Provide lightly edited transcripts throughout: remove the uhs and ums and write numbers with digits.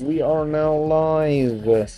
We are now live.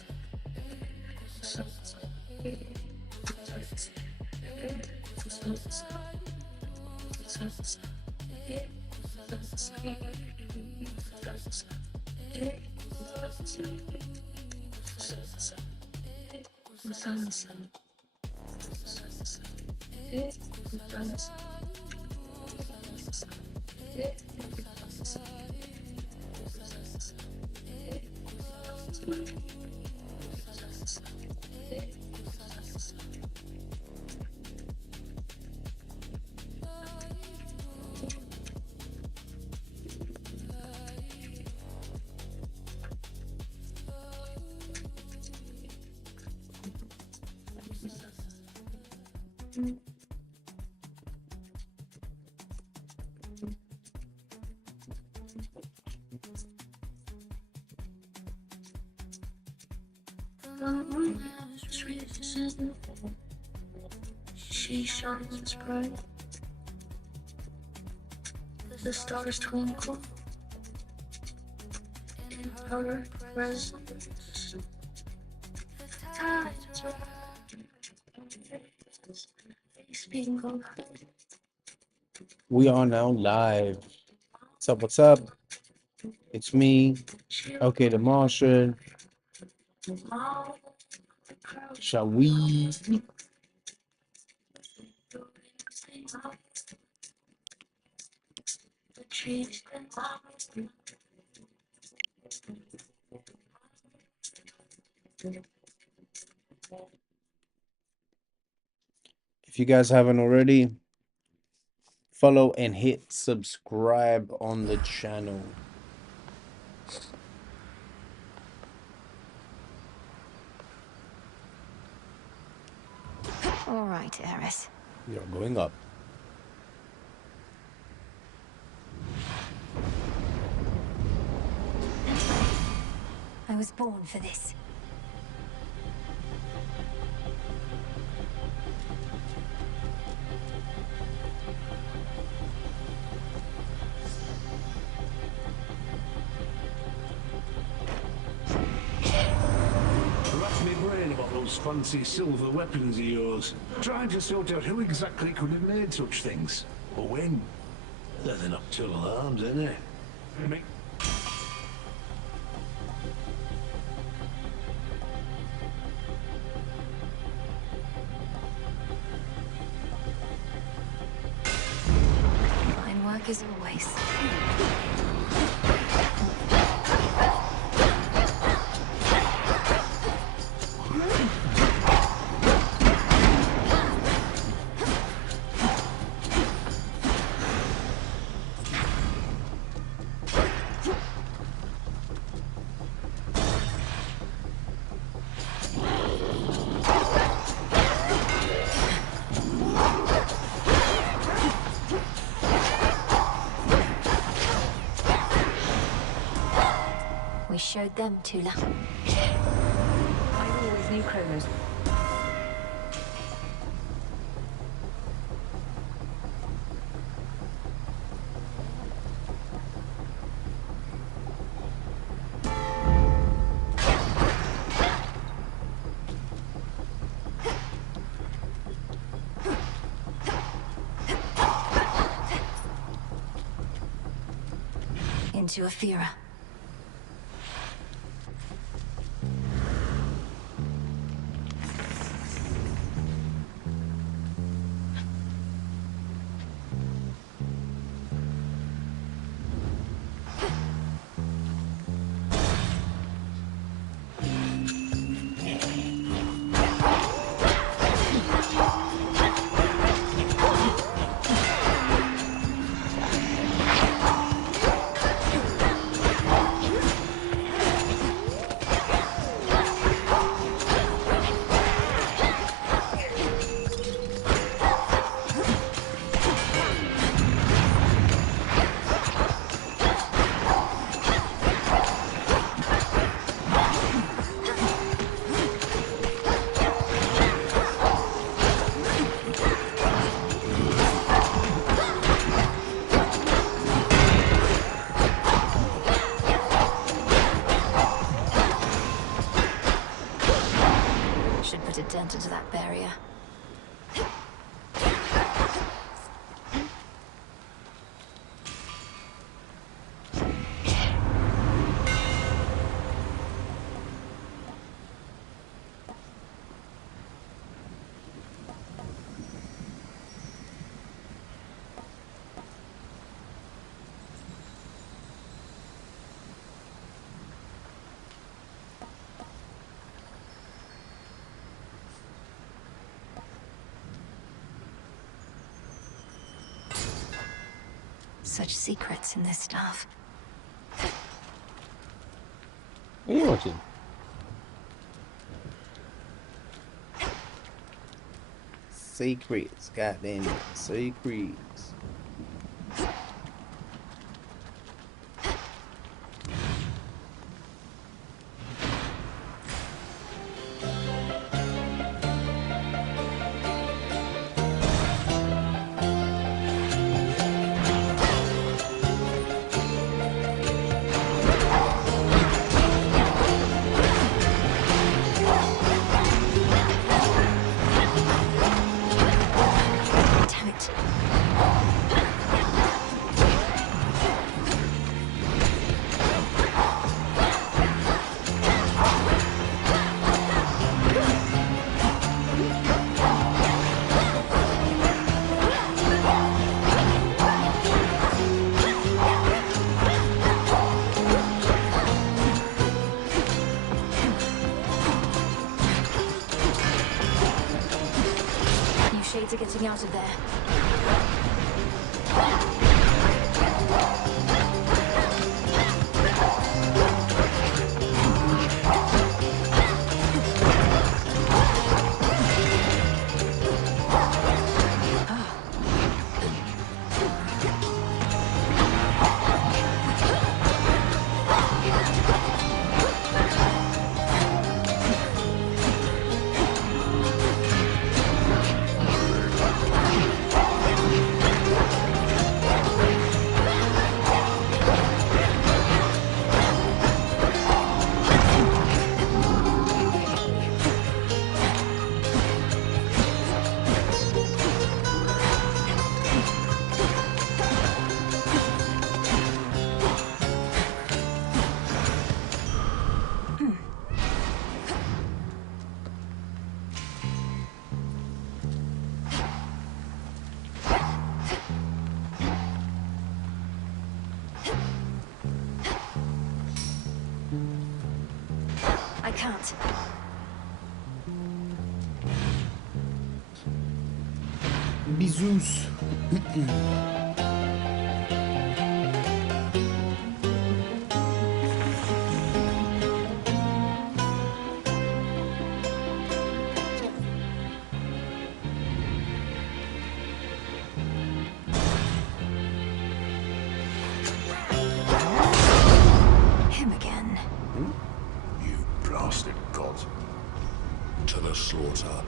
She shines bright. The stars twinkle in her presence. Tides rise. We are now live. What's up? What's up? It's me. Okay, the Martian. Shall we? If you guys haven't already, follow and hit subscribe on the channel. All right, Heiress. We are going up. I was born for this. Racked me brain about those fancy silver weapons of yours. Trying to sort out who exactly could have made such things. Or when. They're nocturnal arms, ain't they? Fine work as always. We showed them, Tula. I always knew Kronos. Into Aphira. should put a dent into that barrier. Such secrets in this stuff. What are you watching? Secrets, goddamn it. Secrets. Damn it. You shades are getting out of there. I can't. Bisous. Him again. You blasted god. To the slaughter.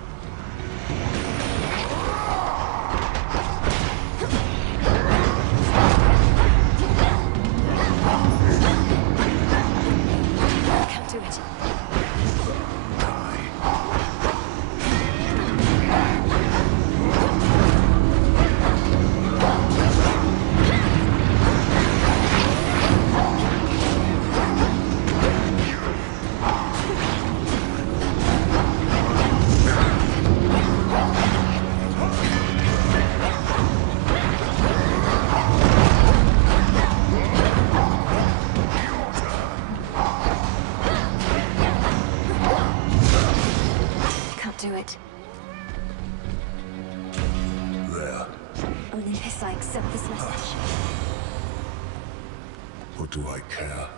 Can't do it. Can't do it. There. Olympus, I accept this message. What do I care?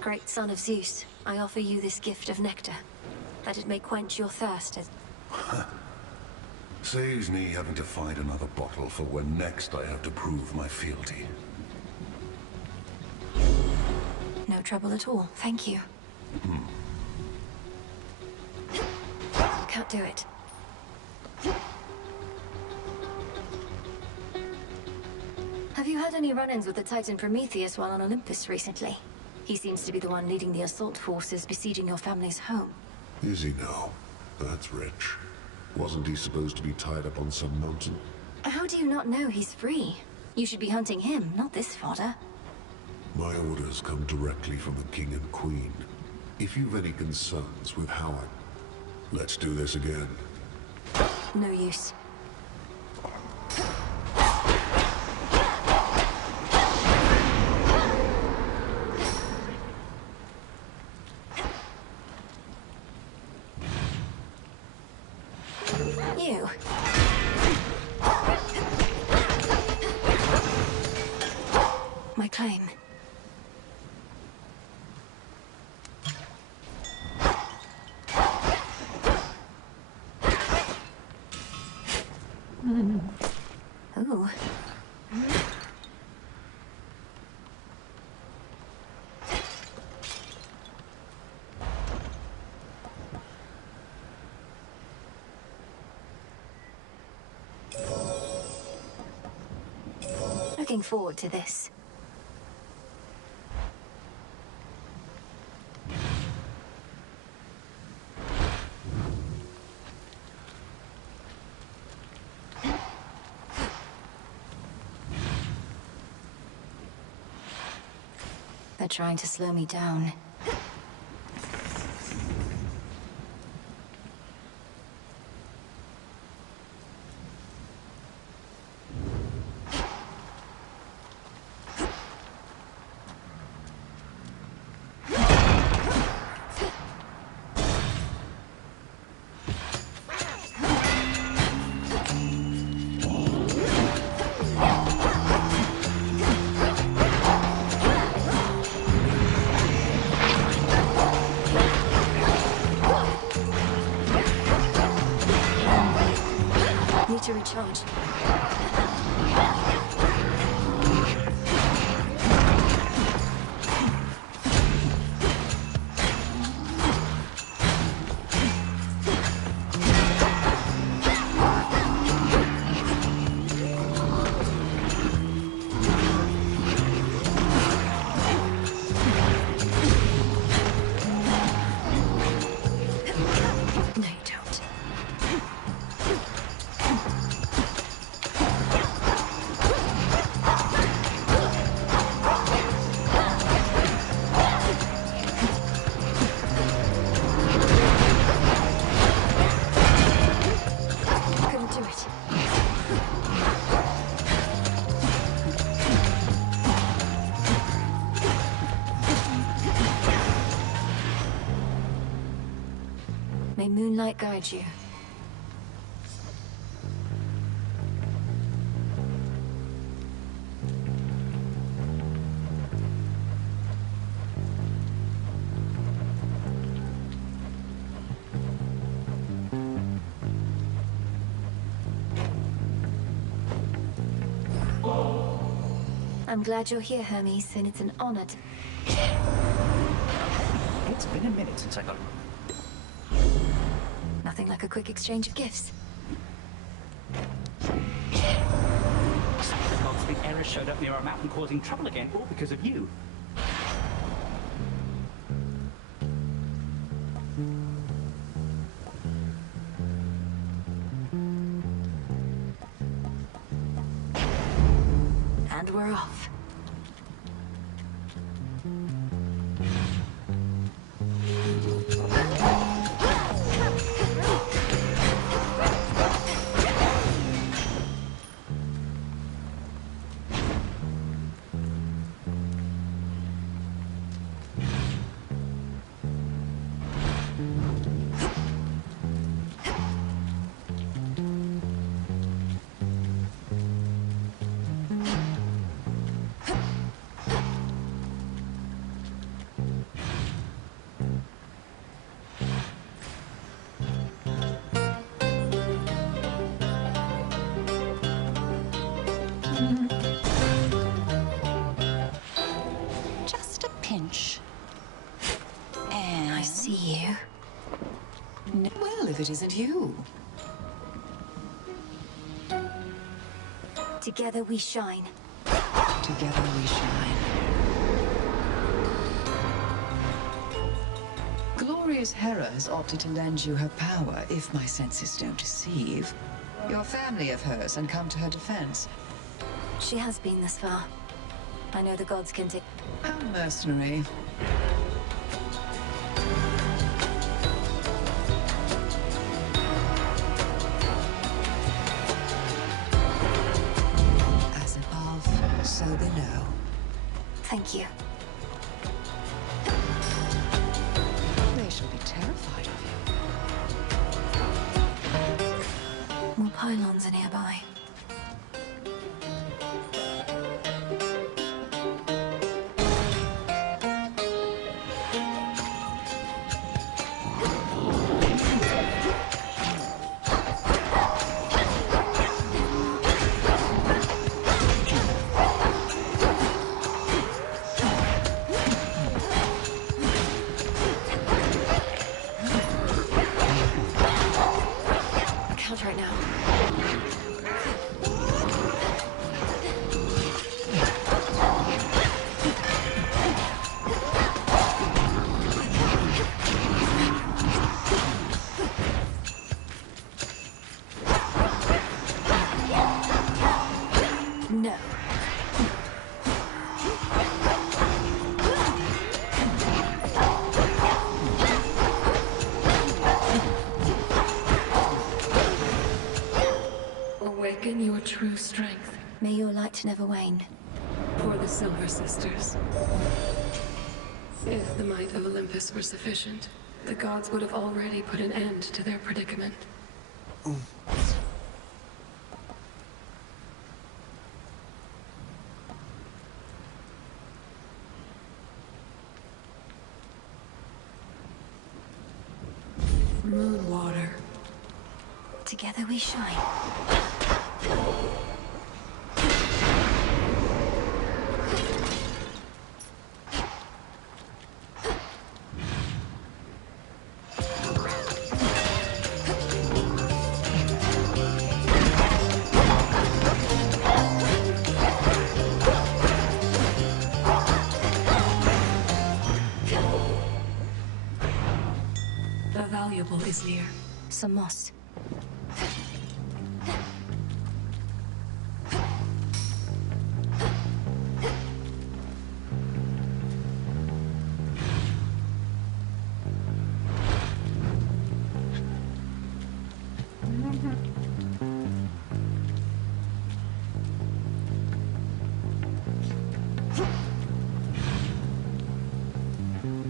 Great son of Zeus, I offer you this gift of nectar, that it may quench your thirst as... Saves me having to find another bottle for when next I have to prove my fealty. No trouble at all, thank you. about do it. Have you had any run-ins with the Titan Prometheus while on Olympus recently? He seems to be the one leading the assault forces besieging your family's home. Is he now? That's rich. Wasn't he supposed to be tied up on some mountain? How do you not know he's free? You should be hunting him, not this fodder. My orders come directly from the King and Queen. If you've any concerns with how Let's do this again. No use. You. My claim. Ooh. Looking forward to this. They're trying to slow me down. Need to recharge. No, you don't. Couldn't do it. May moonlight guide you. I'm glad you're here, Hermes, and it's an honor to... It's been a minute since I got... Nothing like a quick exchange of gifts. Some of the cosmic errors showed up near our mountain causing trouble again, all because of you. And we're off. if it isn't you? Together we shine. Together we shine. Glorious Hera has opted to lend you her power, if my senses don't deceive. You're family of hers and come to her defense. She has been this far. I know the gods can take... How mercenary. As above, so below. Thank you. They shall be terrified of More pylons are nearby. Count right now. No. Awaken your true strength May your light never wane. for the Silver Sisters. If the might of Olympus were sufficient, the gods would have already put an end to their predicament. Moonwater. Together we shine. The valuable is near. Some moss.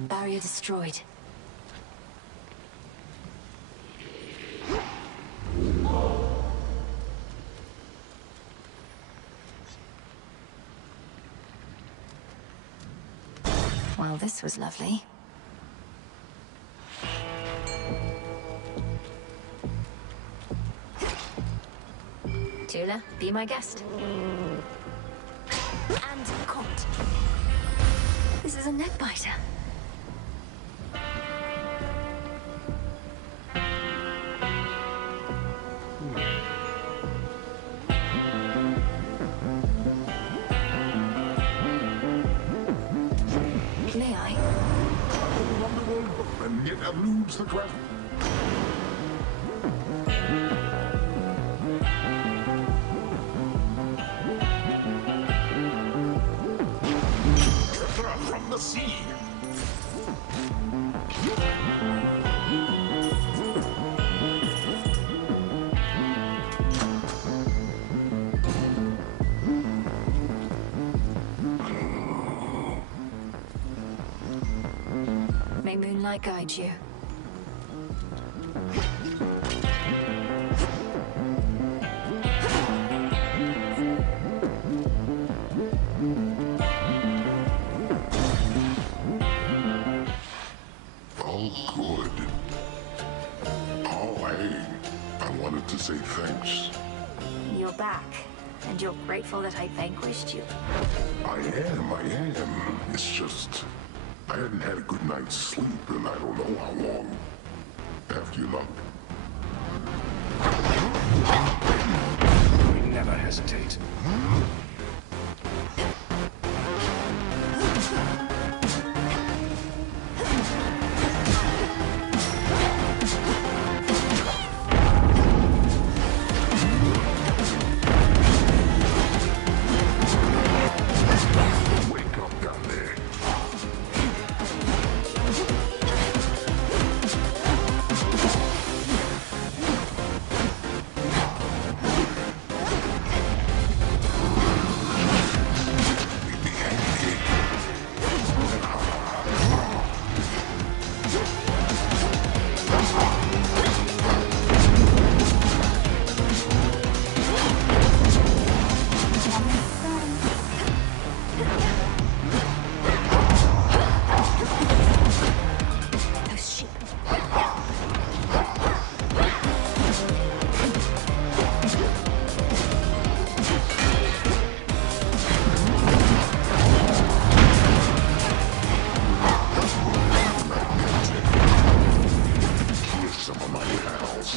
Barrier destroyed. Well, this was lovely. Tula, be my guest. And caught. This is a neck biter. May I? And yet eludes the grasp. From the sea. May moonlight guide you. Oh, good. Oh, I wanted to say thanks. You're back, and you're grateful that I vanquished you. I am. It's just, I hadn't had a good night's sleep, and I don't know how long. After you left. We never hesitate. Wake up down there. Those sheep. With some of my pals.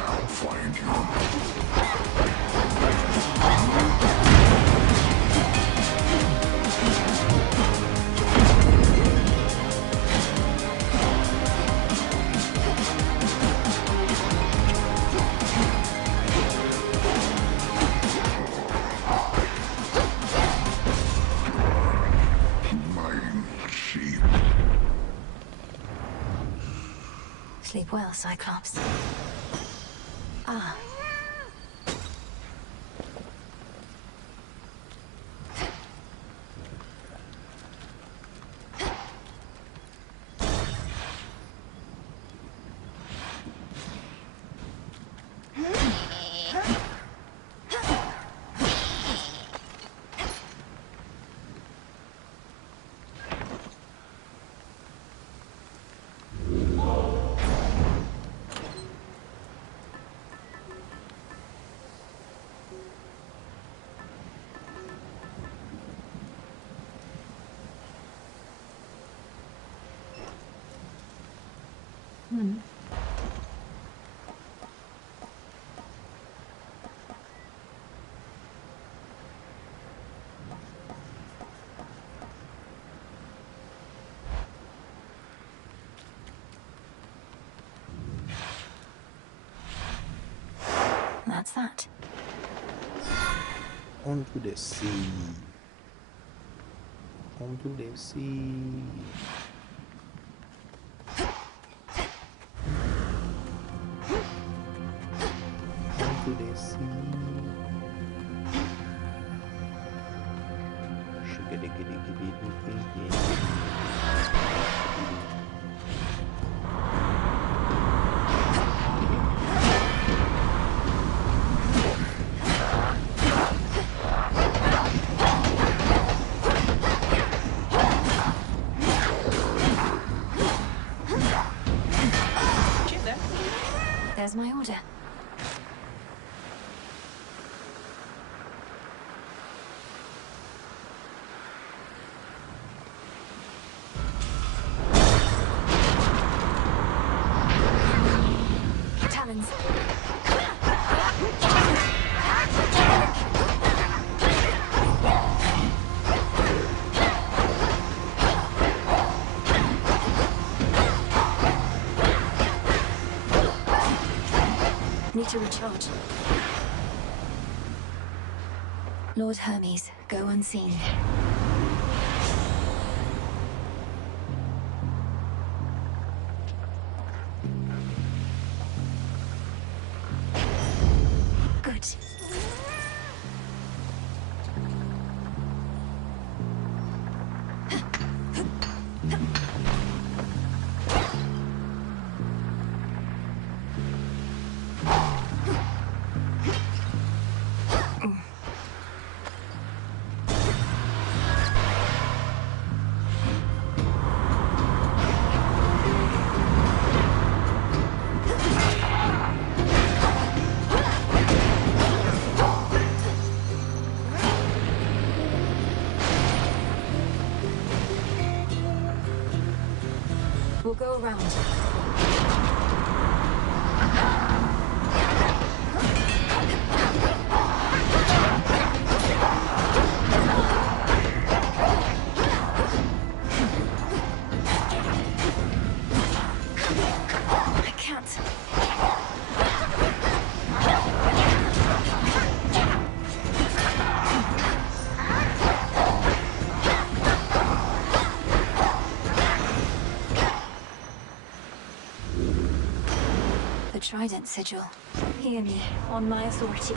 I'll find you. Mine sheep. Sleep well, Cyclops. Ah. That's that. Onto the sea. Onto the sea. Onto the sea. There's my order. Talons. Need to recharge. Lord Hermes, go unseen. Good. go around. I can't. The Trident Sigil. Hear me, on my authority.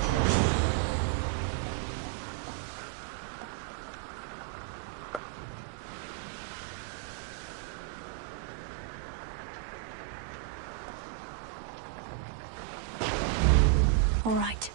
All right.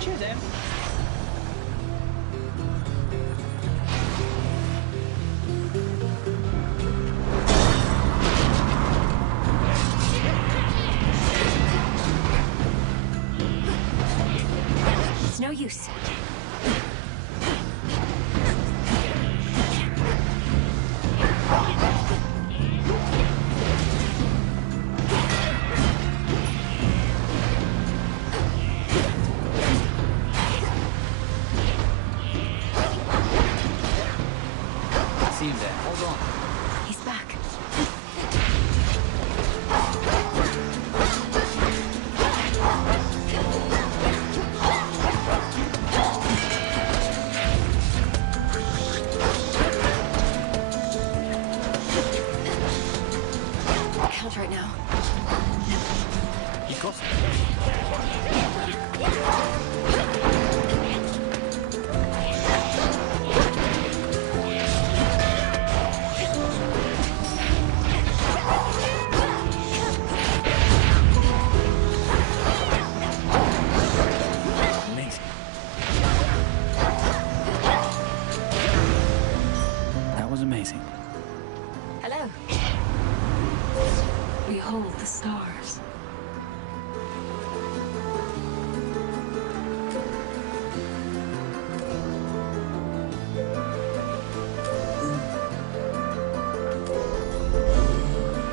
Cheers, Em. It's no use. See him there. Hold on. He's back. Can't right now. You've got it. Amazing. That was amazing. Hello. Behold the stars.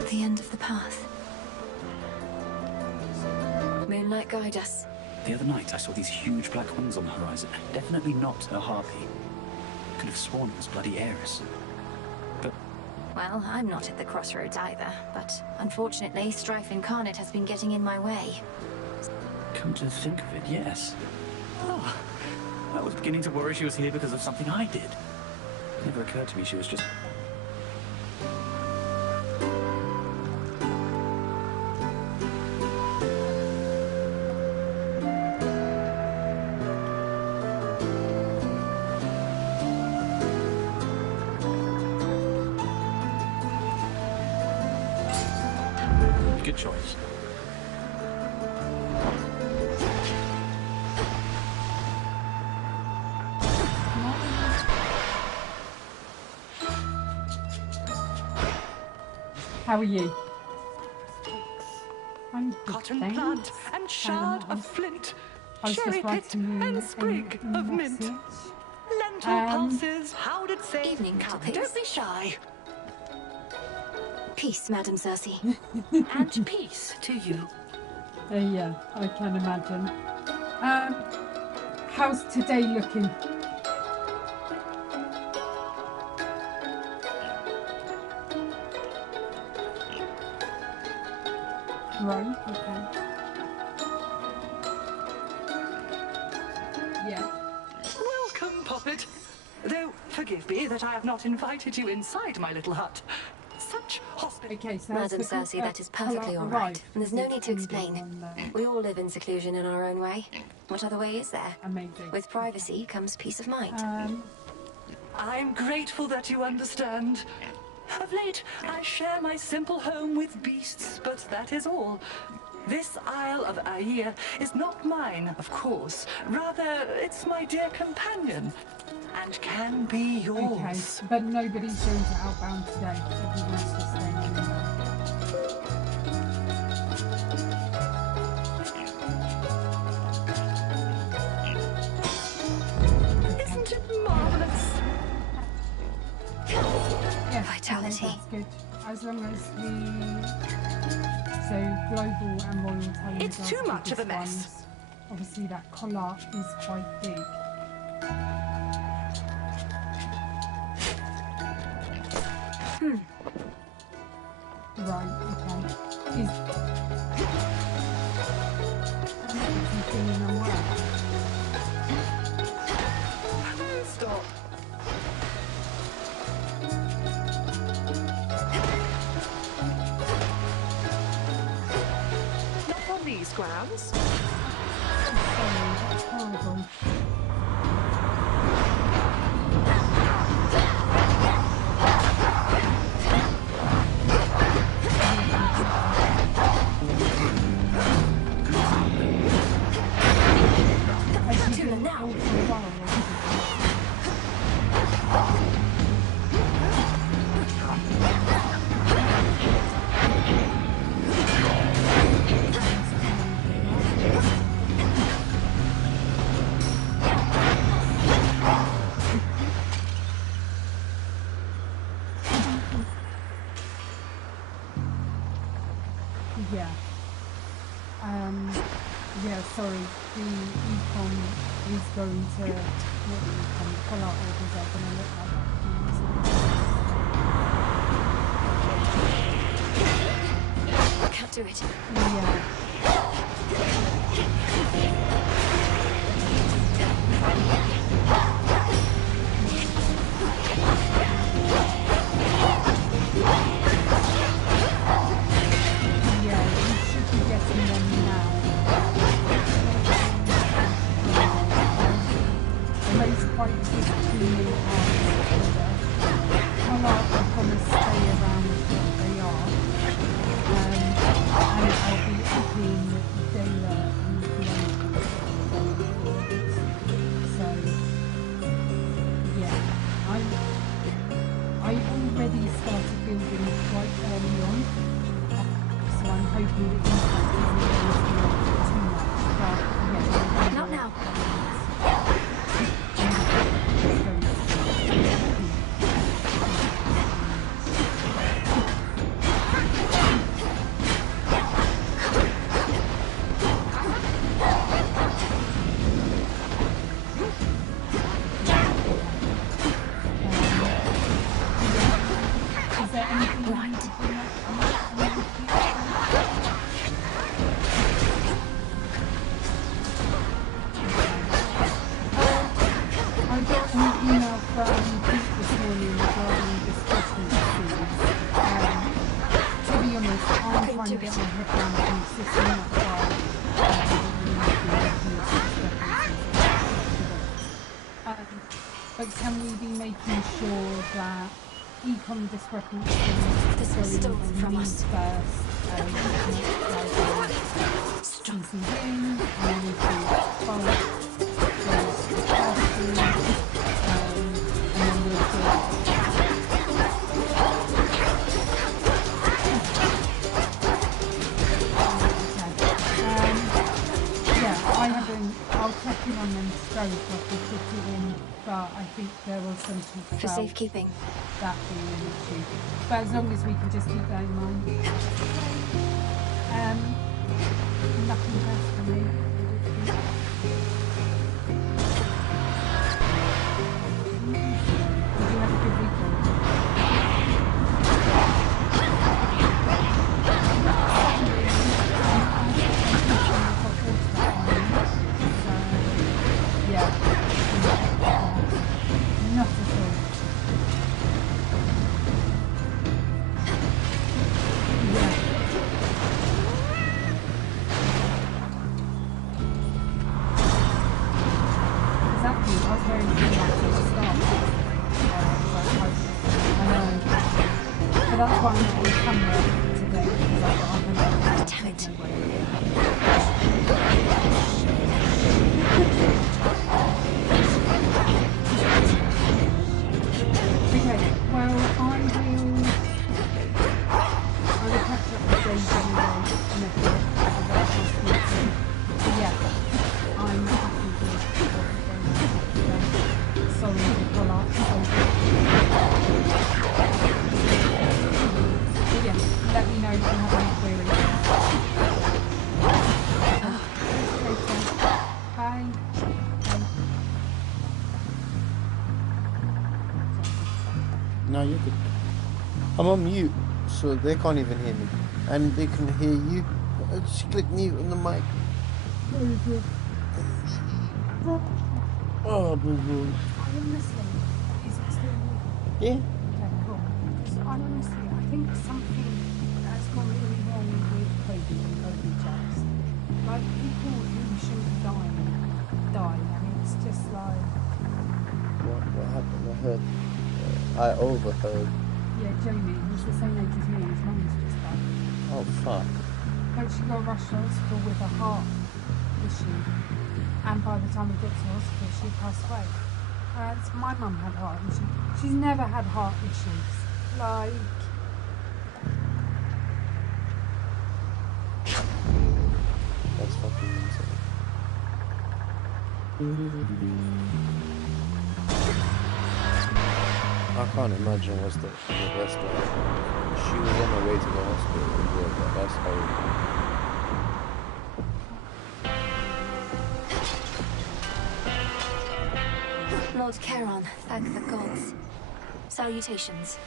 The end of the path. Moonlight, guide us. The other night, I saw these huge black wings on the horizon. Definitely not a harpy. Could have sworn it was bloody Ares. But Well, I'm not at the crossroads either, but unfortunately, Strife Incarnate has been getting in my way. come to think of it, yes. Oh, I was beginning to worry she was here because of something I did. It never occurred to me she was just... Good choice. How are you? I'm good, Cotton thanks. plant and shard Um, of flint, I was cherry just pit writing and sprig a of mint. message. Lentil pulses, how did say? Evening, little Come, pigs. don't be shy. Peace, Madam Cersei. And peace to you. Yeah, I can imagine. How's today looking? Right, okay. Yeah. Welcome, Poppet. Though, forgive me that I have not invited you inside my little hut. Such hospitality. Okay, so Madam that's the Cersei, that is perfectly all right. And there's no need to explain. We all live in seclusion in our own way. What other way is there? Amazing. With privacy comes peace of mind. I'm grateful that you understand. Of late, I share my simple home with beasts, but that is all. This Isle of Aia is not mine, of course. Rather, it's my dear companion, and can be yours. Okay, but nobody's going to Outbound today. Everyone's just staying in there. Isn't it marvelous? Yeah, Vitality. okay, that's good. As long as so global and royal talons It's are too the much of a biggest mess. ones. Obviously, that collar is quite big. Right. Okay. Is he feeling unwell? Stop. Not on these grounds. Sorry, that's horrible. Has he been ill for a while, or is it? Yeah. Yeah, sorry. The econ is going to, not the econ, pull out orders are going to look like that. Can't do it. Yeah. Yeah, you should be getting them now. Those quite extremely hard. Collar are going to stay around what they are. And I'll be upping Dela and Global. So, yeah, I already started building quite early on. So I'm hoping that impact isn't going to be too much. But yeah, Not now. Is there anything Right. I got an email from Pete this morning regarding discrepancies. To be honest, I'm trying to get my head around the system, that's why but can we be making sure that econ discrepancies This was go stolen from in us. first, CCing, and we do bulk, I'll check in on them straight off and put it in, but I think there was some talk For about safekeeping. that being an issue. But as long as we can just keep that in mind. Nothing else for me. Did you have a good weekend? Yeah. Not at all. Yeah. Exactly. I was very good at the start. I know. But that's why I'm not on camera today, because I've got Damn it. Okay, well, I will catch up with James anyway in a bit, because I have to meet him. But yeah, I'm happy with what we're going on today. Sorry to pull out so but yeah, let me know if you have any queries. Bye. No, you're good. I'm on mute, so they can't even hear me. And they can hear you. Just click mute on the mic. Oh, boo boo. Are you listening? Is it still Yeah. okay, cool. Because honestly, I think something has gone really wrong with COVID and COVID jabs. Like, people who shouldn't be dying, die, and it's just like, What happened? I heard. I overheard. yeah, Jamie, who's the same age as me, his mum's just died. Oh, fuck. Like, she got rushed to hospital with a heart issue, and by the time we got to hospital, she passed away. My mum had heart issues. She's never had heart issues. Like, That's fucking insane. I can't imagine what's the best one. She was on her way to the hospital as well, but that's horrible. Lord Charon, thank the gods. Salutations.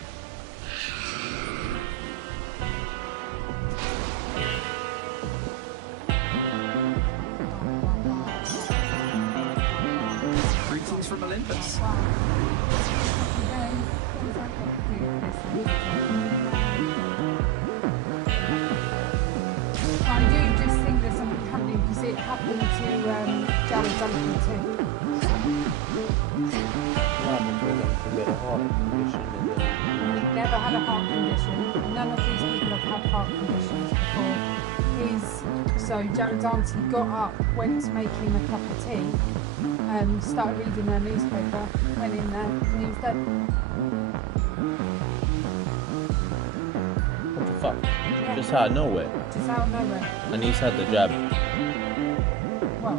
Greetings from Olympus. I do just think there's something happening because it happened to Jared Duncan too. What happened to them? They get a heart condition and then... Never had a heart condition. None of these people have had heart conditions before. So Jared Duncan got up, went to make him a cup of tea, started reading their newspaper, went in there, and he was dead. What the fuck? Just out of nowhere. Just out of nowhere. And he's had the jab. Well,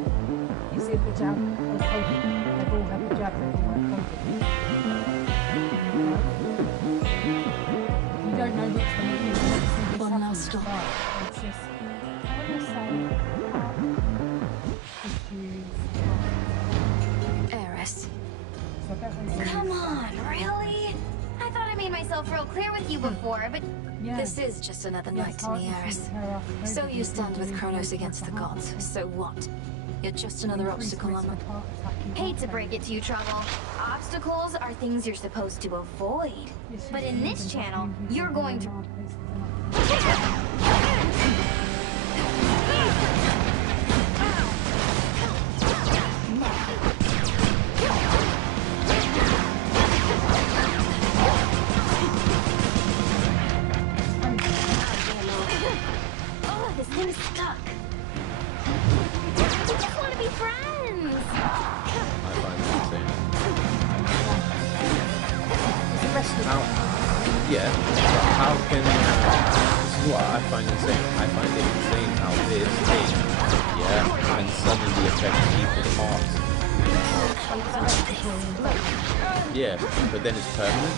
he's had the jab of COVID. They've all had the jab, they've all had COVID. You don't know which one it is. One last stop. It's just, I would say, Eris. so I don't know. Come on, really? I thought I made myself real clear with you before, but Yeah. this is just another night to me, Eris. So you stand with Kronos against the gods. So what? You're just another obstacle on the... Hate to break it to you, Trouble. Obstacles are things you're supposed to avoid. But in this channel, you're going to... Oh, this thing's stuck. We just want to be friends. I find it insane. How? Yeah, but how can... this is what I find insane. I find it insane how this thing, yeah, can suddenly affect people's hearts. Yeah, but then it's permanent.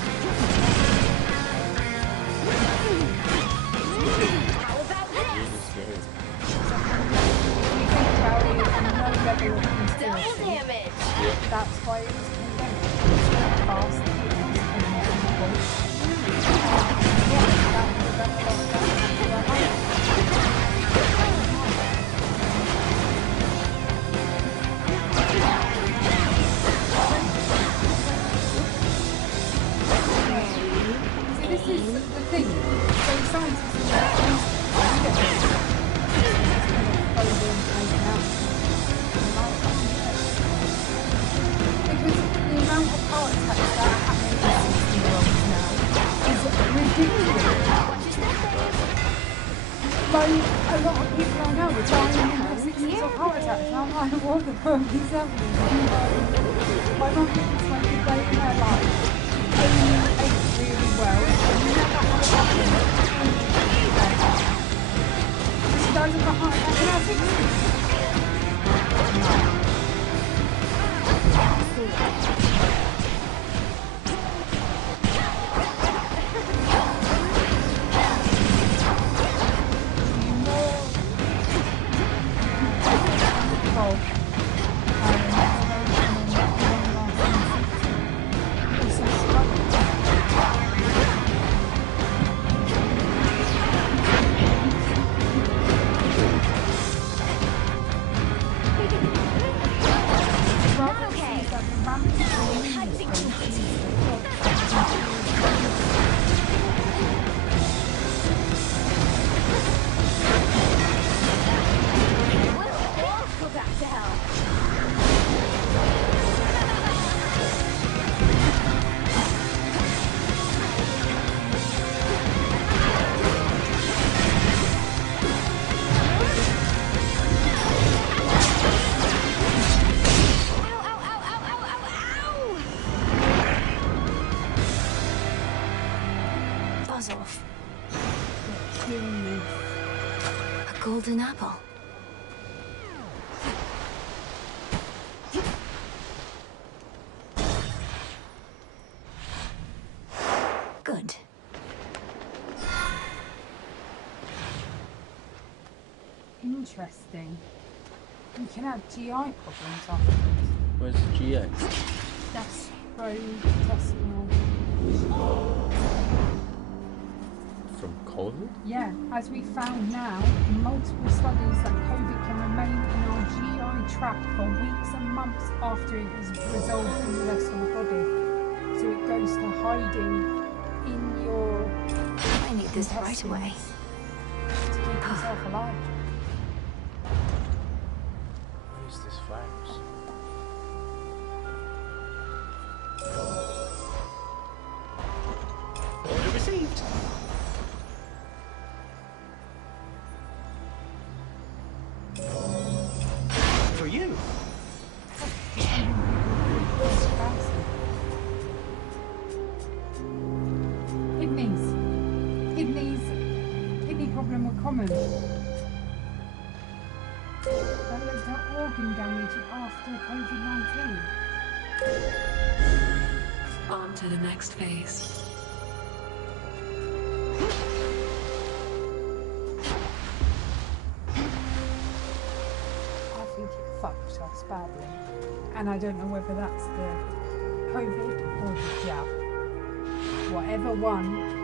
Really scary. Double damage. Yeah. That's why it was condemned. Fast. See, this is the thing. So scientists because the amount of heart attacks that are happening to 60-year-olds now is ridiculous. the purpose of me. My mum didn't smoke a day in her life. Only ate really well. Never had a problem. She died of a heart attack in her 60s. Off. A golden apple. Good. Interesting. You can have GI problems afterwards. Where's the GA? Gastrointestinal. From COVID? Yeah, as we found now, in multiple studies that COVID can remain in our GI tract for weeks and months after it is resolved in the rest of the body. So it goes to hiding in your I need this right away. to keep yourself alive. What is this virus? Order received. For you. Kidney problem were common. They looked at organ damage after COVID-19. On to the next phase. I think it fucked us badly. And I don't know whether that's the COVID or the jab. Whatever one.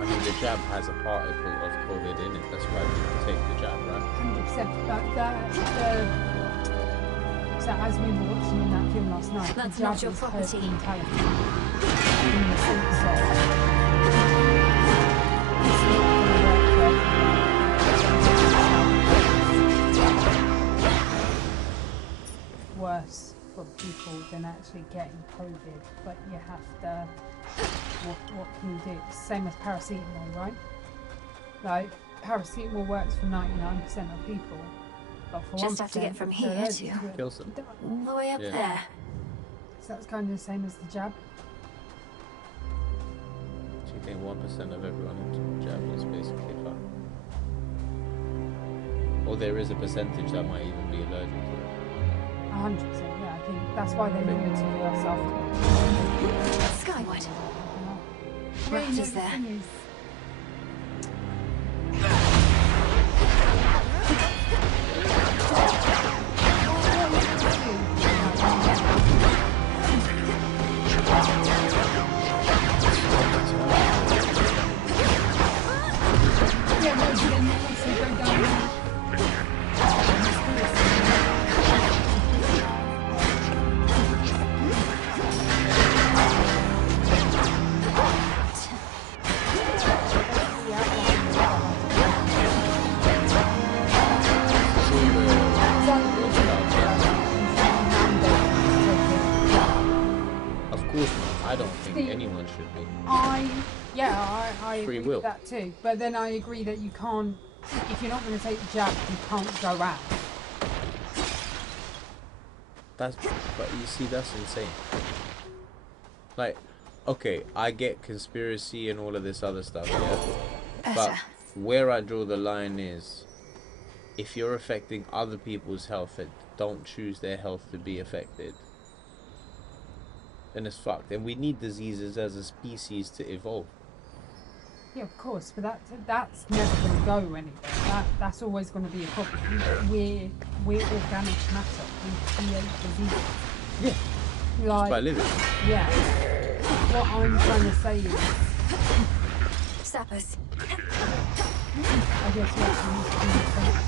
I mean, the jab has a particle of COVID in it. That's why people take the jab, right? 100%. But so as we were watching in that film last night, That's the jab not your is property. herd mentality. In the sense of it's not going to work for everyone. Worse for people than actually getting COVID, but you have to. What can you do? It's the same as paracetamol, right? Like paracetamol works for 99% of people, but for Just 1%, have to get from they're here allergic to- it. Kills them. All the way up Yeah. there. So that's kind of the same as the jab. Do you think 1% of everyone who's jab is basically fine? Or there is a percentage that might even be allergic to it? 100%, yeah. I think that's why they limit to us afterwards. Skyward. Yeah, Right is there. thing is, yeah, no, but then you also go down. Of course not. I don't think anyone should be. I Free agree will. with that too. But then I agree that you can't, if you're not going to take the jab, you can't go out. But you see, that's insane. Like, okay, I get conspiracy and all of this other stuff, yeah. But where I draw the line is, if you're affecting other people's health, don't choose their health to be affected. And it's fucked. And we need diseases as a species to evolve. Yeah, of course, but that's never going to go anywhere. That's always going to be a problem. We're organic matter. We create disease. Yeah. Like, just by living. Yeah. What I'm trying to say is, Sappers. I guess you have to use common sense.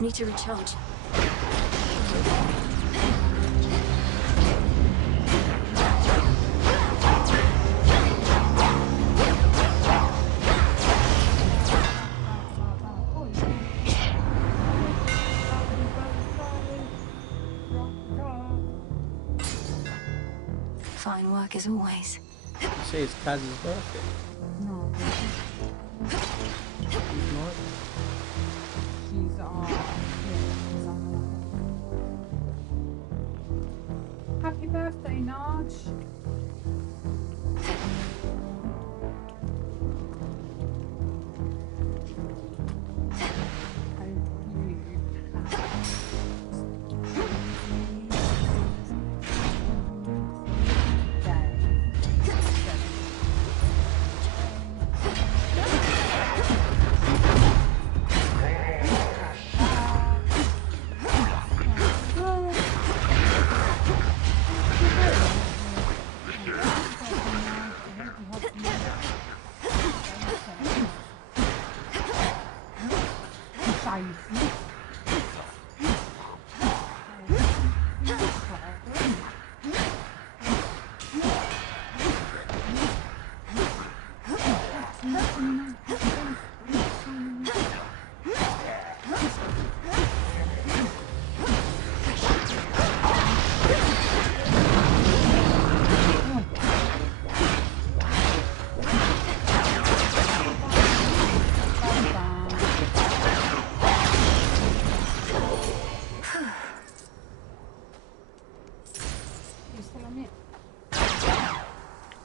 Need to recharge. Fine work as always. You say it's Kaz's birthday. No. She's not. She's Happy birthday, Naj.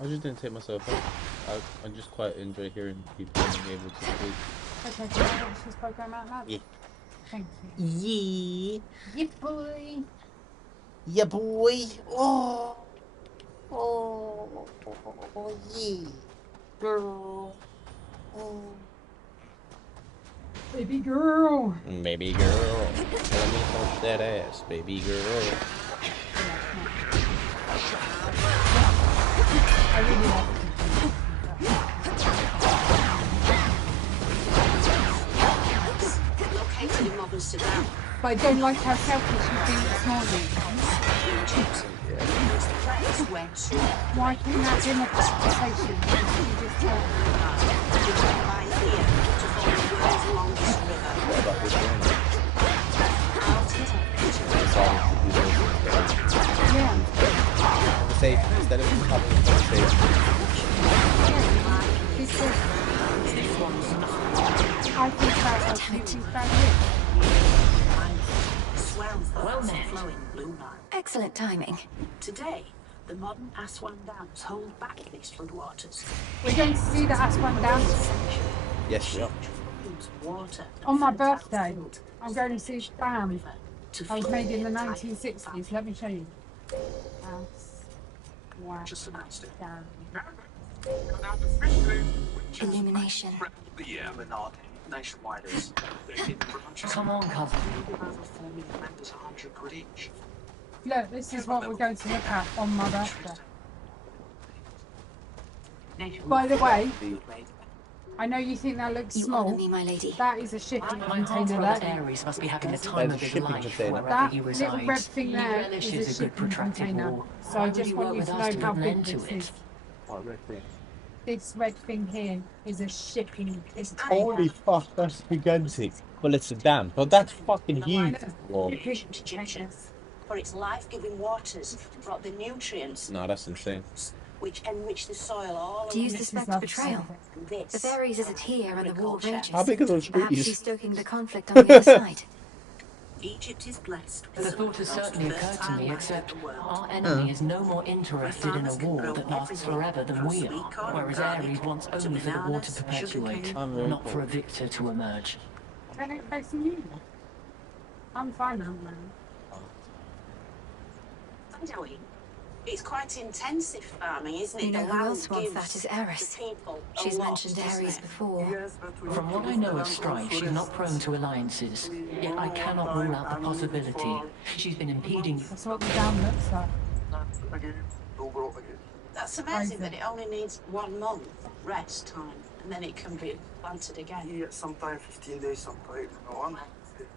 I just didn't take myself out. I just quite enjoy hearing people being able to speak. Okay, can I watch this program out loud? Yeah. Thank you. Yeah. Yeah, boy. Yeah, boy. Oh. Oh. Oh, yeah. Girl. Oh. Baby girl. Baby girl. Let me touch that ass, baby girl. I really love But I don't like how selfish you've been this morning. Why couldn't that be in the conversation? You just tell Yeah. Say, instead of having a conversation. I think that was Well excellent timing. Today, the modern Aswan dams hold back these floodwaters. We're going to see the Aswan Dams. Yes, we are. On my birthday, I'm going to see Bam. I was made in the 1960s. Let me show you. wow. just announced it. Damn. Illumination. Yeah, but not nationwide is. Come on, cousin. Give over 4 million members 100 quid each. Look, this is what we're going to look at on my birthday. By the way, I know you think that looks You small. honor me, my lady. That is a shipping My container. brother That, Ares must be having the time of his shipping life container. wherever that he little red resides. thing He there is a relishes a good shipping protracted container. war. So I just want you to know how big to this it. is. This red thing here is a shipping container. Holy fuck, that's gigantic. Well, it's a dam, but that's fucking huge. Whoa. Ancient Egyptians, for its life-giving waters, brought the nutrients No, that's insane. which enrich the soil all Do you around suspect betrayal? this. If Ares is a tear and the war rages, How big are those perhaps trees? she's stoking the conflict on the other side. Egypt is blessed with The some of thought has the most certainly occurred to fertile me, land except in the world. our enemy is no more interested in a war that lasts forever than we are, whereas Ares wants only for the war to perpetuate, not for a victor to emerge. Can it facing you? I'm fine now, man. Joey, it's quite intensive farming, isn't it? You know The who land else wants gives that is Eris. the people a She's lot, mentioned doesn't Ares it? before. From what I know of Strife, she's not prone to alliances, yet I cannot rule out the possibility. She's been impeding... That's what the dam looks like. That's amazing that it only needs 1 month rest time, and then it can be planted again. Yeah, sometimes 15 days, sometimes no. It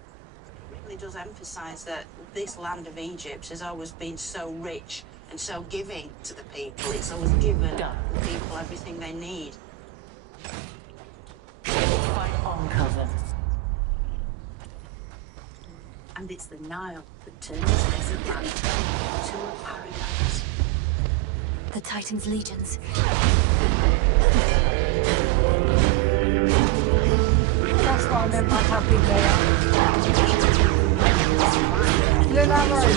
really does emphasise that this land of Egypt has always been so rich and so giving to the people. It's always given the people everything they need. Fight on, cousin. And it's the Nile that turns desert land into a paradise. The Titan's legions. That's what I meant by how big they are. Look at that road.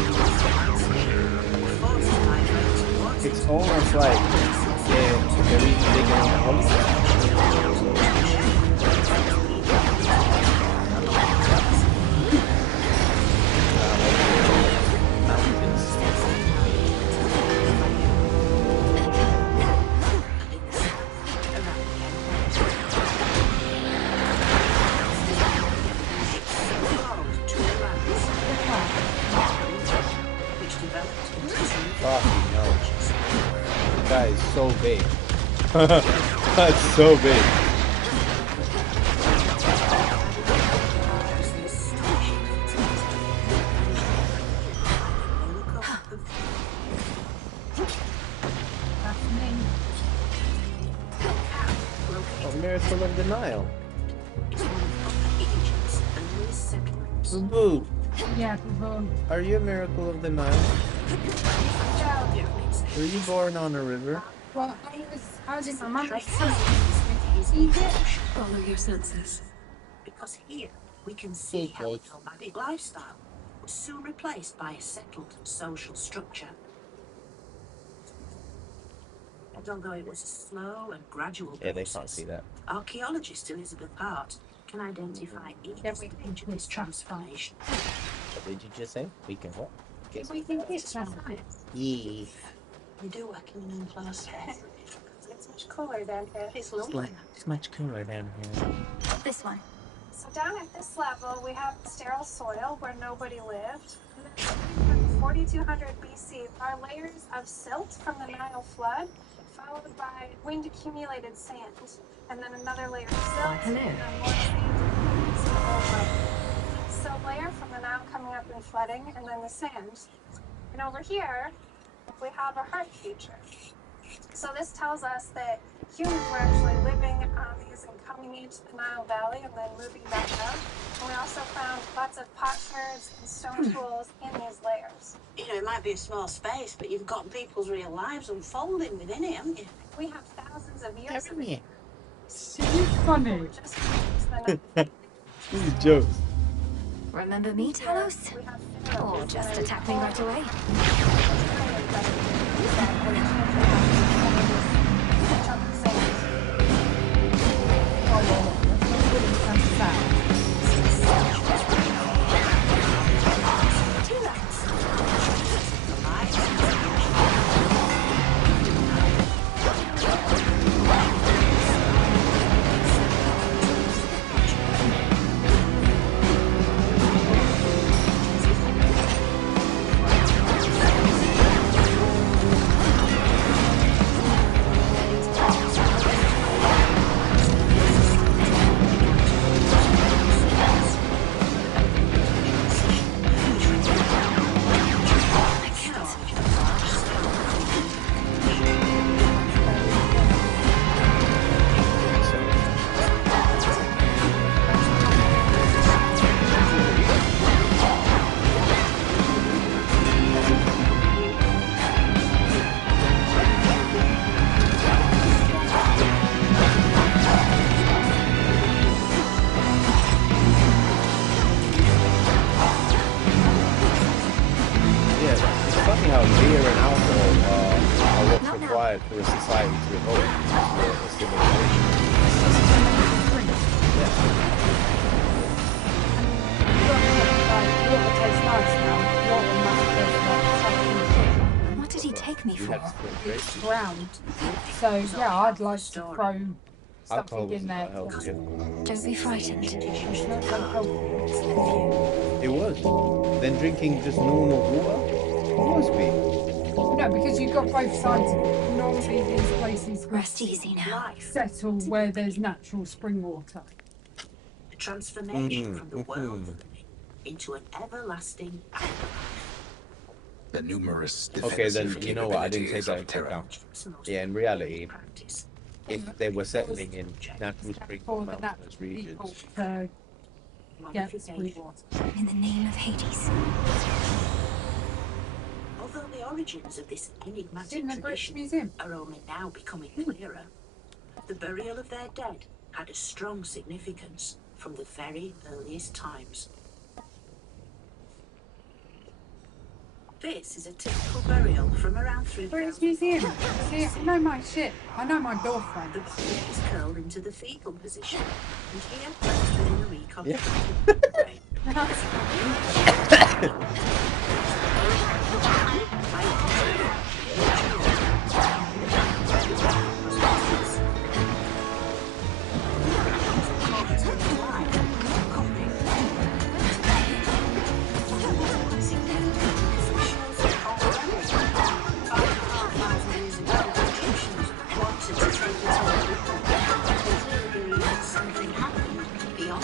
It's almost like they're even bigger than Hollywood. Fucking hell. That is so big. That's so big. A miracle of the Nile. Boo. Yeah, boo. Are you a miracle of the Nile? Were you born on a river? Well, I was in my mother's Egypt. Follow your senses. Because here we can see how a nomadic lifestyle was soon replaced by a settled social structure. And although it was a slow and gradual Yeah, they process, can't see that. archaeologist Elizabeth Hart can identify each stage of this transformation. What did you just say? We can what? Guess. We think it's science. Yeah. You do work in an enclosed space. It's much cooler down here. It's lovely. It's much cooler down here. This one. So down at this level, we have sterile soil where nobody lived. And then 4200 BC, there are layers of silt from the Nile flood, followed by wind-accumulated sand, and then another layer of silt, and then more sand. So layer from the Nile coming up and flooding, and then the sand. And over here, we have a heart feature. So this tells us that humans were actually living on these and coming into the Nile Valley and then moving back up. And we also found lots of potsherds and stone tools in these layers. You know, it might be a small space, but you've got people's real lives unfolding within it, haven't you? We have thousands of years of it. This is funny. These jokes. Remember me, Talos? Or just attack me right away? the civilization. Water tastes nice now. Water must taste like sucking shit. What did he take me for? It's ground. So yeah, I'd like to throw Alcohol something in there. wasn't that helpful. Don't be frightened. It's not so healthy. It was. Then drinking just normal water was me. No, because you've got both sides of it. Normally these places Rest easy now. settle where there's natural spring water. A transformation from the world of the living into an everlasting The numerous Okay, then defensive you know what? I didn't take capabilities that of into Terra. account. Yeah, in reality, if they were settling in natural spring For the mountainous regions, people to get spring water. In the name of Hades. Although the origins of this enigmatic In the British tradition Museum. are only now becoming clearer, the burial of their dead had a strong significance from the very earliest times. This is a typical burial from around 3000. British Museum. See, I know my shit. I know my girlfriend. The body is curled into the fetal position, and here placed within a reconstructed brain. Something happened beyond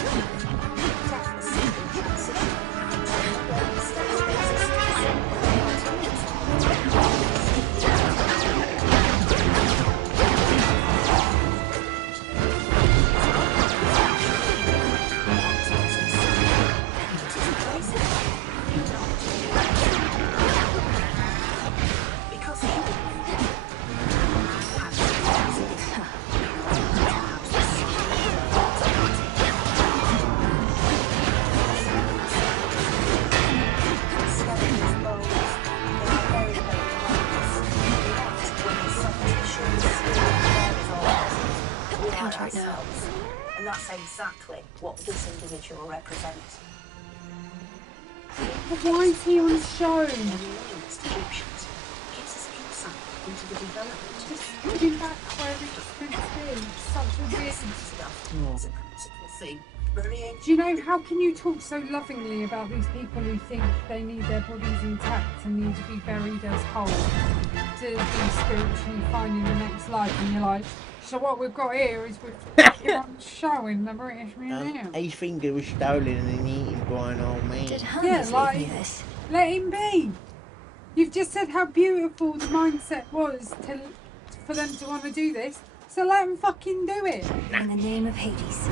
Right now. And that's exactly what this individual represents. Why is he on show? Descriptions gives us insight into the development of Just putting back where it's meant to be. Such a weird stuff as a principal theme. Do you know, how can you talk so lovingly about these people who think they need their bodies intact and need to be buried as whole to be spiritually fine in the next life, and you're like, so what we've got here is we're on show in the British Museum. his finger was stolen and eaten by an old man. Did Yeah, Hermes like, leave me this? let him be. You've just said how beautiful the mindset was for them to want to do this, so let them fucking do it. In the name of Hades.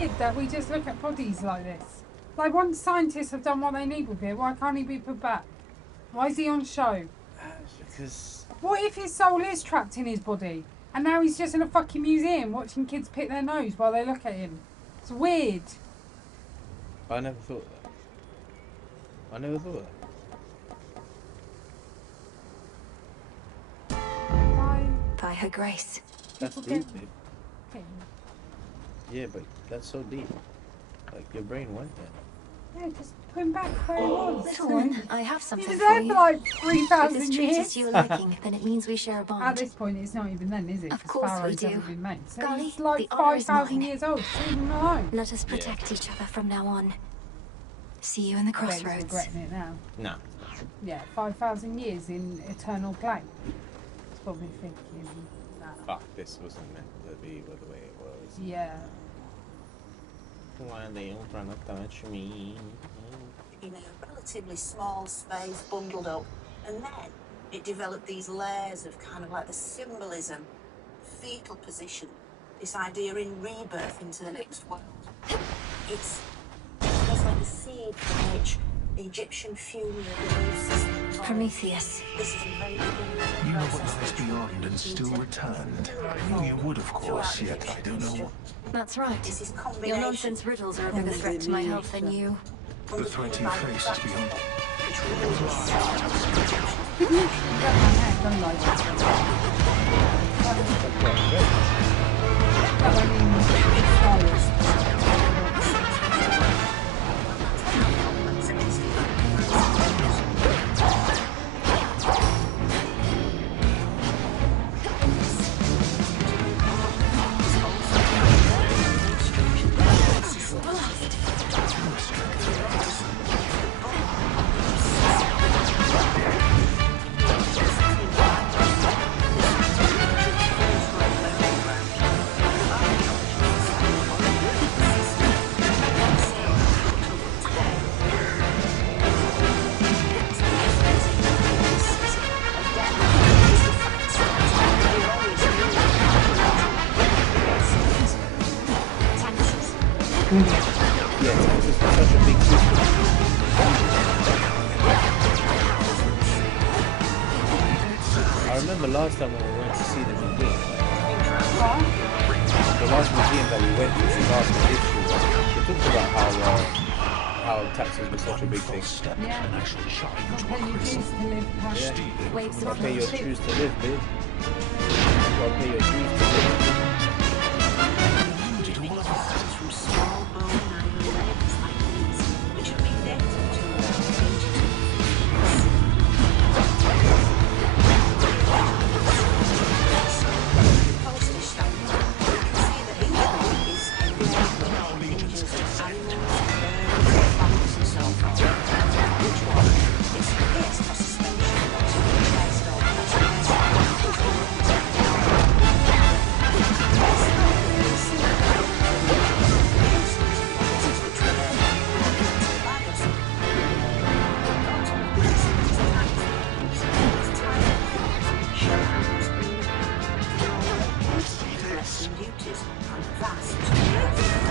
Yeah, that we just look at bodies like this. Like, once scientists have done what they need with it, why can't he be put back? Why is he on show? Because What if his soul is trapped in his body and now he's just in a fucking museum watching kids pick their nose while they look at him? It's weird. I never thought that. I never thought that. Why? By her grace. That's deep, babe. Yeah, but that's so deep. Like, your brain went there. Yeah, just put him back where he was. Little one, I have He something was for there you. for like If 3,000 this treat years. is you liking, then it means we share a At bond. this point, it's not even then, is it? Of 'Cause course we pharaohs do. haven't been made. So Golly, he's like the honor is 5,000 mine. years old. Leave him alone. Let us protect each other from now on. See you in the I bet he's crossroads. regretting it now. Nah. Yeah, 5,000 years in eternal flame. That's what we're thinking. Nah. Fuck, this wasn't meant to be the way it was. Yeah. Why are they all trying to touch me? in a relatively small space, bundled up, and then it developed these layers of kind of like the symbolism, fetal position, this idea in rebirth into the next world. It's almost like the seed from which the Egyptian funeral belief system. Prometheus. This is a very beginning of the You know what process lies of beyond and still returned. I knew you would, of course, yet I don't know what. That's right. This is Your combination. nonsense riddles are a bigger threat to my health than you. The threat you face is beyond. Got my hair done like that. Yeah, Texas is such a big system. I remember last time when we went to see the museum, right? The last museum that we went to, the last Egyptian one, they talked about how taxes were such a big thing. Yeah. Pay your dues to live, Yeah. Waves Gotta of pay your friendship. dues to live, bitch. Gotta pay your dues to live. From small bone iron legs like these, which have been dated to postage stamp. You can see that each one is images of animals, birds, plants and so forth. Each one is fixed for suspension to the chest or duties and vast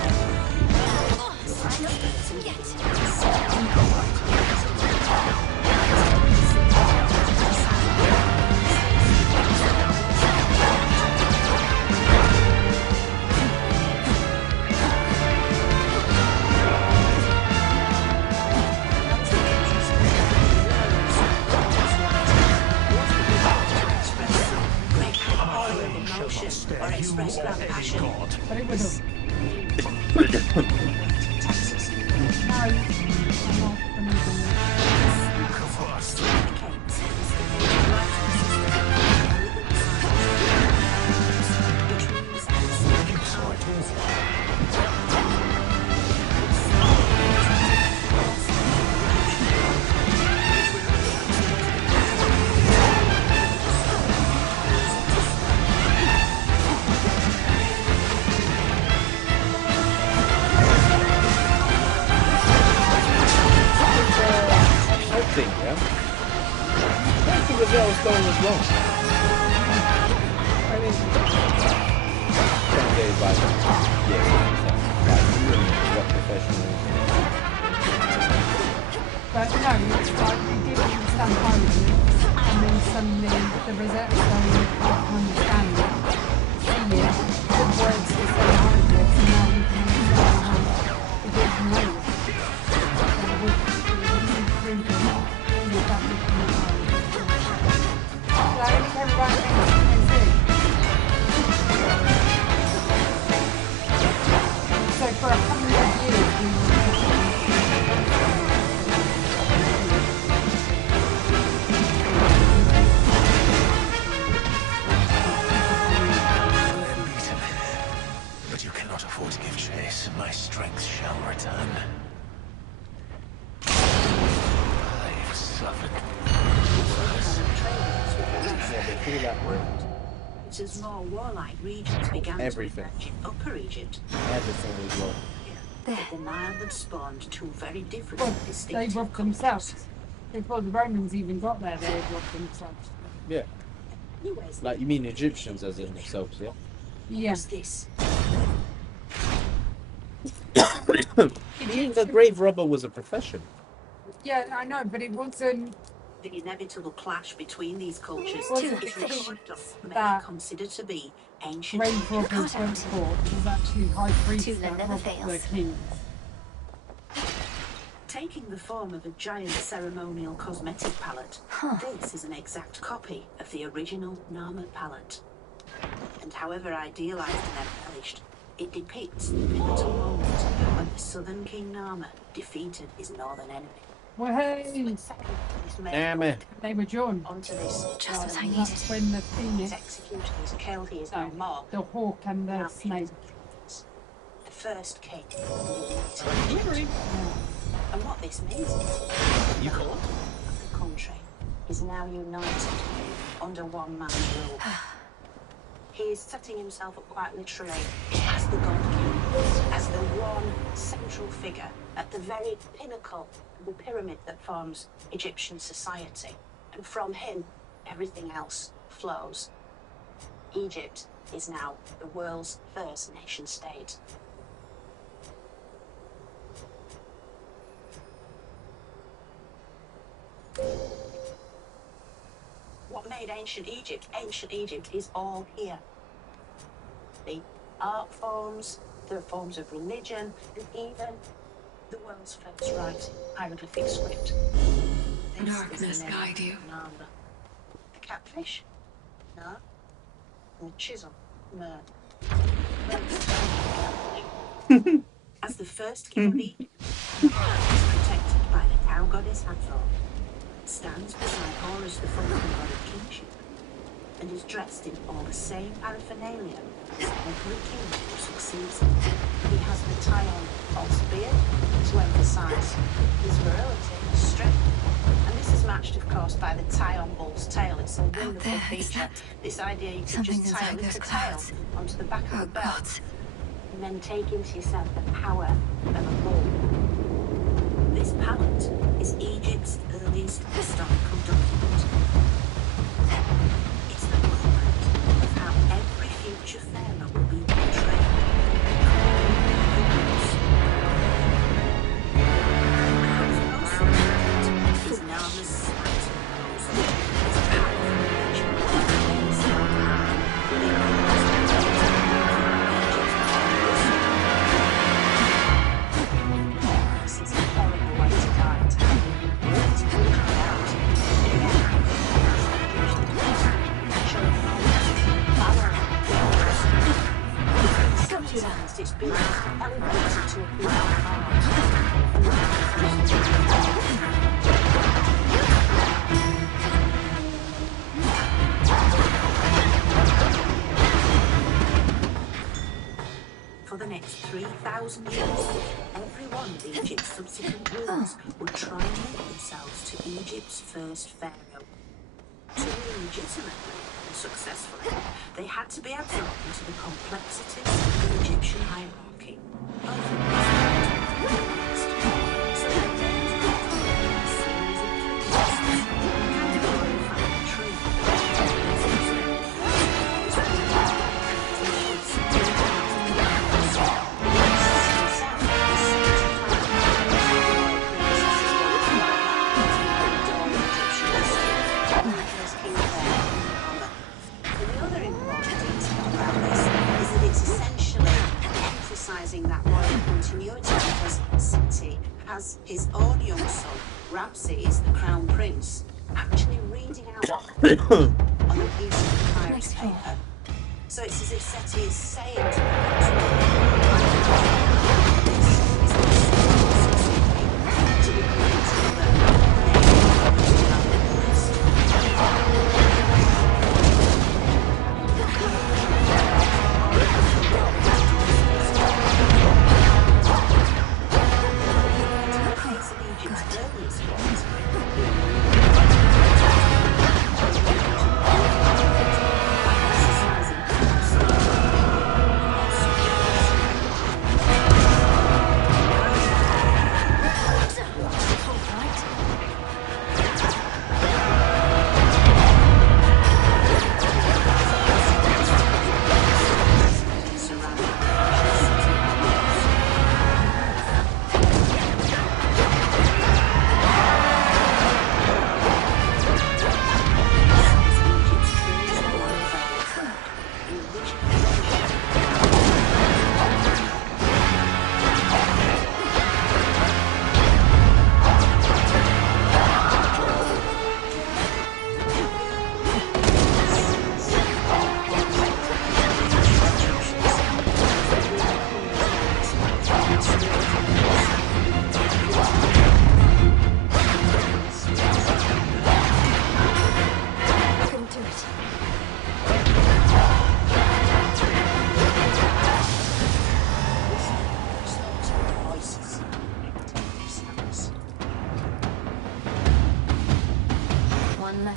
or express grand passion. but it was But no, I'm not thing, yeah? What if the Rizal stone was wrong? Some days like, yeah, what professionals. But no, it's like you didn't understand hieroglyphs, and then suddenly the Rosetta Stone you can't understand it. See it, the words to say hieroglyphs, and now you can understand the different language. So for 100 But you cannot afford to give chase. My strength shall return. I've suffered. It's as more warlike regions began to emerge in Upper Egypt. Everything was wrong. But the Nile had spawned two very different Well, and they distinct robbed themselves. Before the Romans even got there, they had robbed themselves. Yeah. Like, you mean Egyptians as in themselves, yeah? Yes. This. The grave robber was a profession. Yeah, I know, but it wasn't. The inevitable clash between these cultures Wasn't is recorded of that many considered to be ancient. grave robbers went for. It was actually high priests that robbed the kings. Taking the form of a giant ceremonial cosmetic palette, this is an exact copy of the original Narmer palette. And however idealized and embellished, it depicts the pivotal moment when the southern king Narmer defeated his northern enemy. Well, hey! They were drawn. Onto this, just what I needed. That's when the He's phoenix, executed, he's killed, he is no more. the hawk and the snake. The first king. Yeah. And what this means is the whole of the country is now united under one man's rule. He is setting himself up quite literally as the God King, as the one central figure at the very pinnacle of the pyramid that forms Egyptian society. And from him, everything else flows. Egypt is now the world's first nation state. made ancient Egypt is all here. The art forms, the forms of religion, and even the world's first writing, hieroglyphic script. This Darkness is the name guide you. of Nanda. The catfish? No. And the chisel? No. As the first king of Egypt, Nanda is protected by the cow goddess Hathor, stands beside Horus, the falcon god of kingship, and is dressed in all the same paraphernalia as every king who succeeds him. He has the tie-on false beard to emphasise his virility and strength. And this is matched, of course, by the tie-on bull's tail. It's a wonderful feature. This idea you can just tie a little tail onto the back of a belt and then take into yourself the power of a bull. This palette is Egypt's earliest historical document. It's the blueprint of how every future pharaoh will be portrayed. Is Nama's slight proposal is powerful This is a horrible way to die. Sometimes it's been elevated to a For the next 3,000 years, every one of Egypt's subsequent rulers would try and link themselves to Egypt's first pharaoh. To rule legitimately and successfully, they had to be absorbed into the complexities of the Egyptian hierarchy, both in this and the next. So they learned to follow a series of key tests, kind of glorifying a tree. That royal continuity because Seti has his own young son, Ramses, the crown prince, actually reading out on a piece of papyrus paper. So it's as if Seti is saying to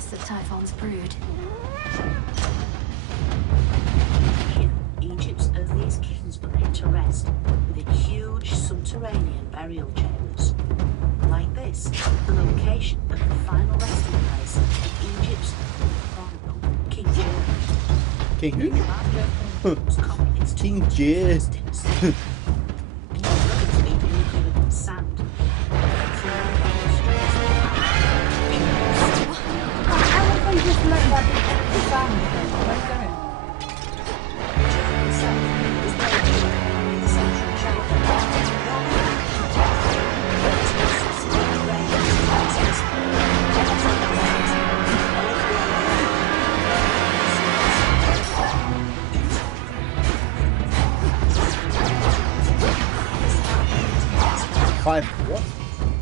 The Typhon's brood. Egypt's earliest kings were laid to rest within huge subterranean burial chambers. Like this, the location of the final resting place of Egypt's pharaoh, King Jared. King who? King Jared. let that be the sound of it. What are you doing? Five what?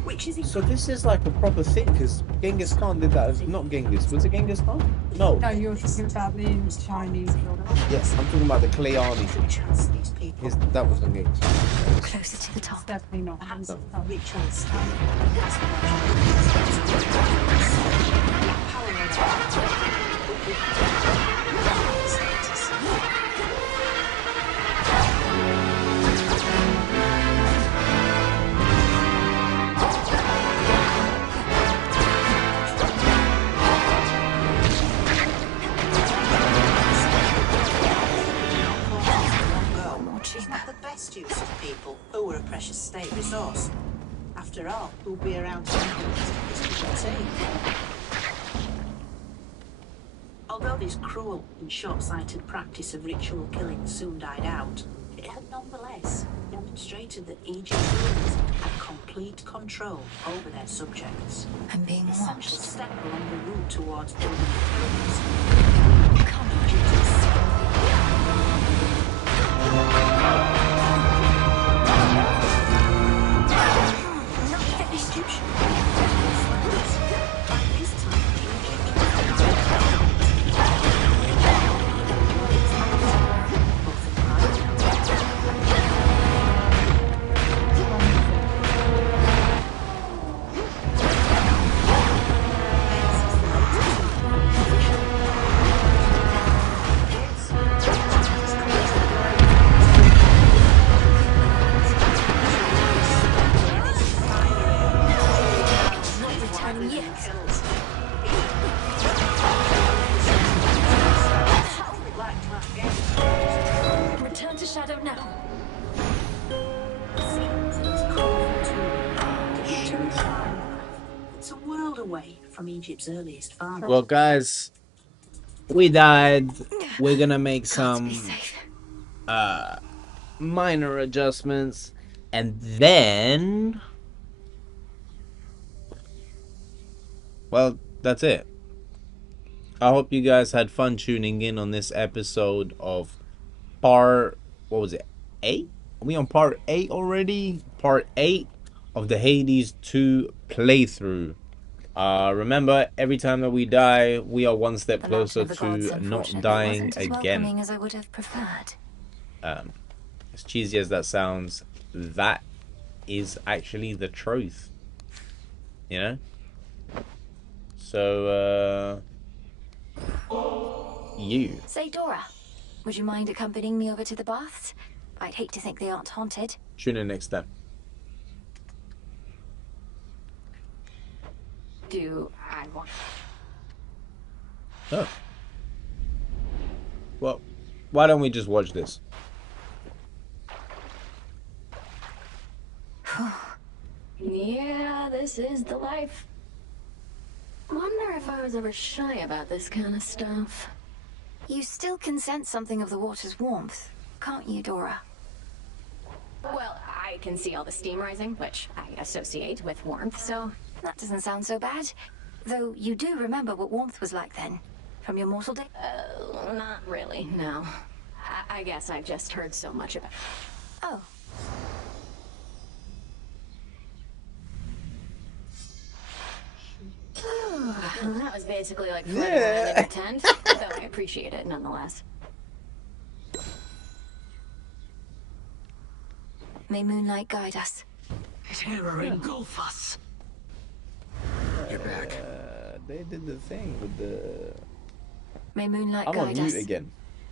Which is So this is like a proper thing, because Genghis Khan did that. Not Genghis. Was it Genghis Khan? No. No, you're talking about the Chinese builder. Yes, I'm talking about the clay army. That wasn't Genghis Khan. Closer to the top. It's definitely not. Perhaps No. rituals. It's not the best use of people who were a precious state resource. After all, who'll be around to Although this cruel and short-sighted practice of ritual killing soon died out, it had nonetheless demonstrated that Egypt's rulers had complete control over their subjects. I'm being An essential watched. step along the route towards building the pyramids. Come, Egypt. Return to shadow now. It's a world away from Egypt's earliest farm. Well, guys, we died. We're gonna make some minor adjustments, and then, well, that's it. I hope you guys had fun tuning in on this episode of what was it, 8? Are we on part 8 already? Part 8 of the Hades 2 playthrough. Remember, every time that we die, we are one step closer to not dying Wasn't as again. welcoming as I would have preferred. As cheesy as that sounds, that is actually the truth. You know? So, you. Say, Dora, would you mind accompanying me over to the baths? I'd hate to think they aren't haunted. Tune in next time. Do I want... Oh. Well, why don't we just watch this? Yeah, this is the life. Wonder if I was ever shy about this kind of stuff. You still can sense something of the water's warmth, can't you, Dora? Well, I can see all the steam rising, which I associate with warmth, so... That doesn't sound so bad. Though you do remember what warmth was like then, from your mortal day? Not really, no. I guess I've just heard so much about... Oh. That was basically like floating around in a tent, though I appreciate it nonetheless. May moonlight guide us. Terror engulf us. You're back. They did the thing with the... May moonlight I'm on guide mute us. again.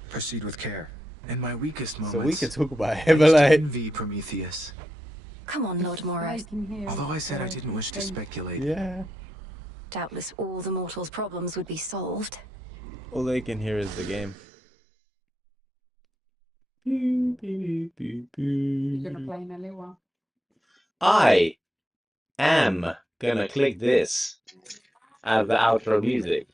Proceed with care. In my weakest moments, So we can talk about I it, but used to like... envy Prometheus. Come on, Lord Moray. Although I said I didn't wish to speculate. Yeah. Doubtless all the mortals' problems would be solved. All they can hear is the game. You're gonna play Nelly one. I am gonna click this as the outro music.